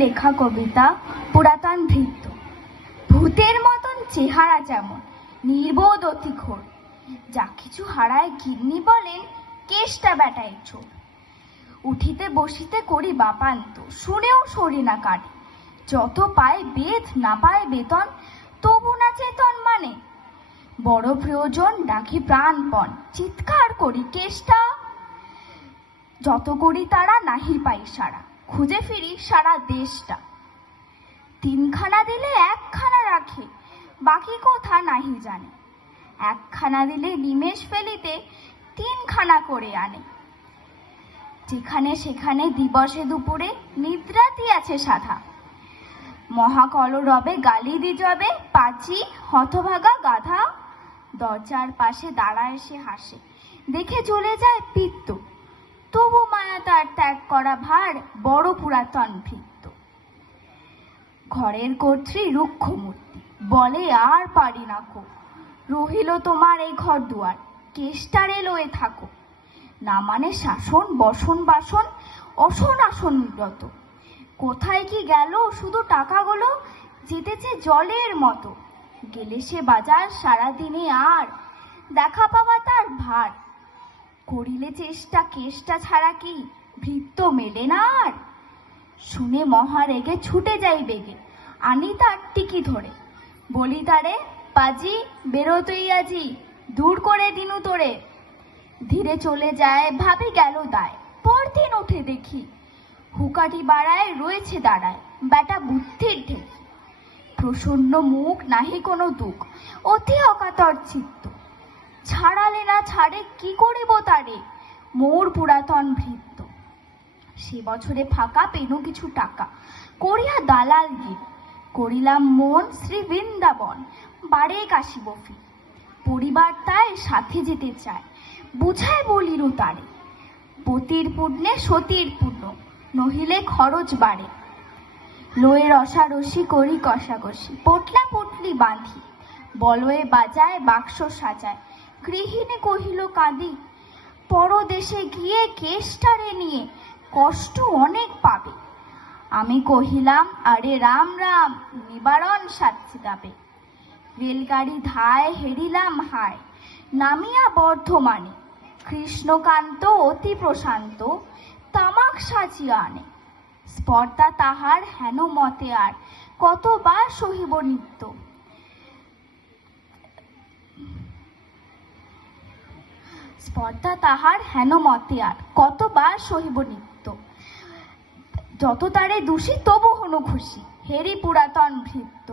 লেখা কবিতা পুরাতন ভৃত্য। ভূতের মতন চেহারা যেমন, নির্বোধ অতিখোর, যা কিছু হারায় গিন্নি বলেন কেষ্টা বেটায় চোর। উঠিতে বসিতে করি বাপান্ত, শুনেও সরি না কানে। যত পায় বেদ না পায় বেতন, তবু না চেতন মানে। বড় প্রয়োজন ডাকি প্রাণপণ, চিৎকার করি কেষ্টা। যত করি তারা নাহি পাই সারা, খুঁজে ফিরি সারা দেশটা। তিনখানা দিলে একখানা রাখে, বাকি কথা নাহি জানে। একখানা দিলে নিমেষ ফেলিতে তিনখানা করে আনে। যেখানে সেখানে দিবসে দুপুরে নিদ্রাতি আছে সাধা। মহাকলরবে গালি দি যাবে পাচি হতভাগা গাধা। দরজার পাশে দাঁড়ায় সে হাসে, দেখে চলে যায় পিত্ত। তবু মায়া তার ত্যাগ করা ভার, বড় পুরাতন ভৃত্য। ঘরের কর্ত্রী রুক্ষ মূর্তি, বলে আর পারি না কো। রহিল তোমার এই ঘর দুয়ার, কেষ্টারে লয়ে থাকো। না মানে শাসন বসন বাসন, অসন আসন ব্রত। কোথায় কি গেল শুধু টাকাগুলো, যেতেছে জলের মতো। গেলে সে বাজার সারাদিনে আর দেখা পাওয়া তার ভার। করিলে চেষ্টা কেষ্টা ছাড়া কি ভৃত্য মেলে না আর। শুনে মহা রেগে ছুটে যাই বেগে, আনি তার টিকি ধরে। বলি তারে পাজি বেরোতই আজি, দূর করে দিনু তোরে। ধীরে চলে যায়, ভাবি গেল দায়। পরদিন উঠে দেখি হুকাটি বাড়ায় রয়েছে দাঁড়ায় বেটা বুদ্ধির ঢেকি। প্রসন্ন মুখ, নাহি কোনো দুঃখ, অতি অকাতর চিত্ত। ছাড়ালে না ছাড়ে কি করিব তারে, মোর পুরাতন ভৃত্য। সে বছরে ফাঁকা পেনু কিছু টাকা, করিয়া দালাল গির। করিলাম মন শ্রী বৃন্দাবন, বারে কাশিব ফির। পরিবার তাই সাথে যেতে চায়, বুঝায় বলিরু তারে। পতির পুণ্যে সতীর পুণ্য, নহিলে খরচ বাড়ে। লয়ে রসারসি করি কষাকষি, পটলা পটলি বাঁধি। বলয়ে বাজায় বাক্স সাজায়, গৃহিণী কহিল কাঁদি। পরদেশে গিয়ে কেষ্টারে নিয়ে কষ্ট অনেক পাবে। আমি কহিলাম আরে রাম রাম, নিবারণ সাচ্ছি দাবে। রেলগাড়ি ধায় হেরিলাম হায়, নামিয়া বর্ধমানে। কৃষ্ণকান্ত অতি প্রশান্ত, তামাক সাজিয়া আনে। স্পর্ধা তাহার হেন মতে আর, কতবার সহিব নিত্য। স্পর্ধা তাহার হেন মতে আর, কতবার সহিব নিত্য। যত তারে দোষী তবু হনু খুশি, হেরি পুরাতন ভৃত্য।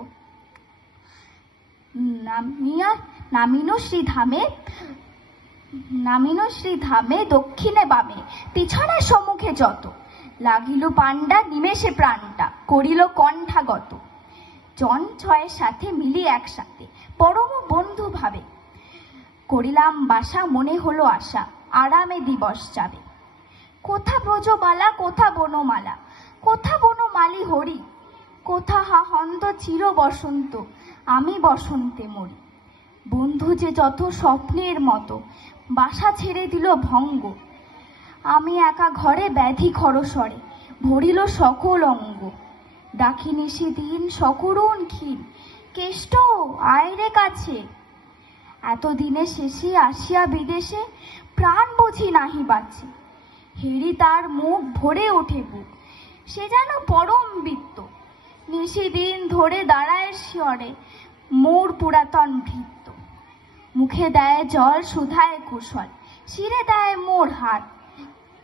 নামিনো শ্রীধামে দক্ষিণে বামে, পিছনে সম্মুখে যত। লাগিল পাণ্ডা নিমেষে প্রাণটা, করিল কণ্ঠাগত। জন ছয়ের সাথে মিলি একসাথে, পরম বন্ধু ভাবে। করিলাম বাসা, মনে হলো আশা, আরামে দিবস যাবে। কোথা ব্রজবালা কোথা বনমালা, কোথা বনমালী হরি। কোথা হা হন্ত চির বসন্ত, আমি বসন্তে মরি। বন্ধু যে যত স্বপ্নের মতো, বাসা ছেড়ে দিল ভঙ্গ। আমি একা ঘরে ব্যাধি খরস্বরে, ভরিল সকল অঙ্গ। ডাকি নিশিদিন সকরুণ ক্ষীণ, কেষ্ট আয় রে কাছে। এতদিনে শেষে আসিয়া বিদেশে, প্রাণ বুঝি নাহি বাঁচে। হেরি তার মুখ ভরে ওঠে বুক, সে যেন পরম বৃত্ত। নিশিদিন ধরে দাঁড়ায় শিয়রে, মোর পুরাতন ভৃত্য। মুখে দেয় জল সুধায় কুশল, শিরে দেয় মোর হাত।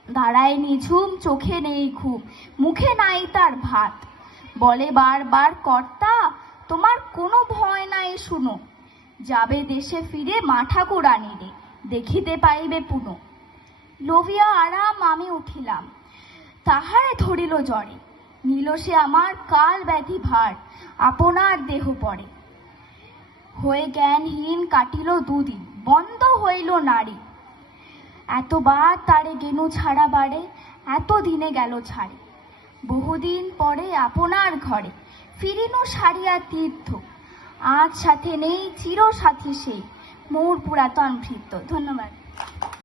দাঁড়ায় নিঝুম, চোখে নেই ঘুম, মুখে নাই তার ভাত। বলে বারবার কর্তা তোমার কোনো ভয় নাই শুনো। যাবে দেশে ফিরে মা ঠাকুর আনিলে, দেখিতে পাইবে পুনঃ। লভিয়া আরাম আমি উঠিলাম, তাহারে ধরিল জ্বরে। নিল সে আমার কাল ব্যাধি ভার, আপনার দেহ পড়ে। হয়ে জ্ঞানহীন কাটিল দুদিন, বন্ধ হইল নারী। এতবার তারে গেনু ছাড়া বাড়ে, এত দিনে গেল ছাড়ে। বহুদিন পরে আপনার ঘরে, ফিরিনু সারিয়া তীর্থ। আজ সাথে নেই চির সাথী সেই, মোর পুরাতন ভৃত্য। ধন্যবাদ।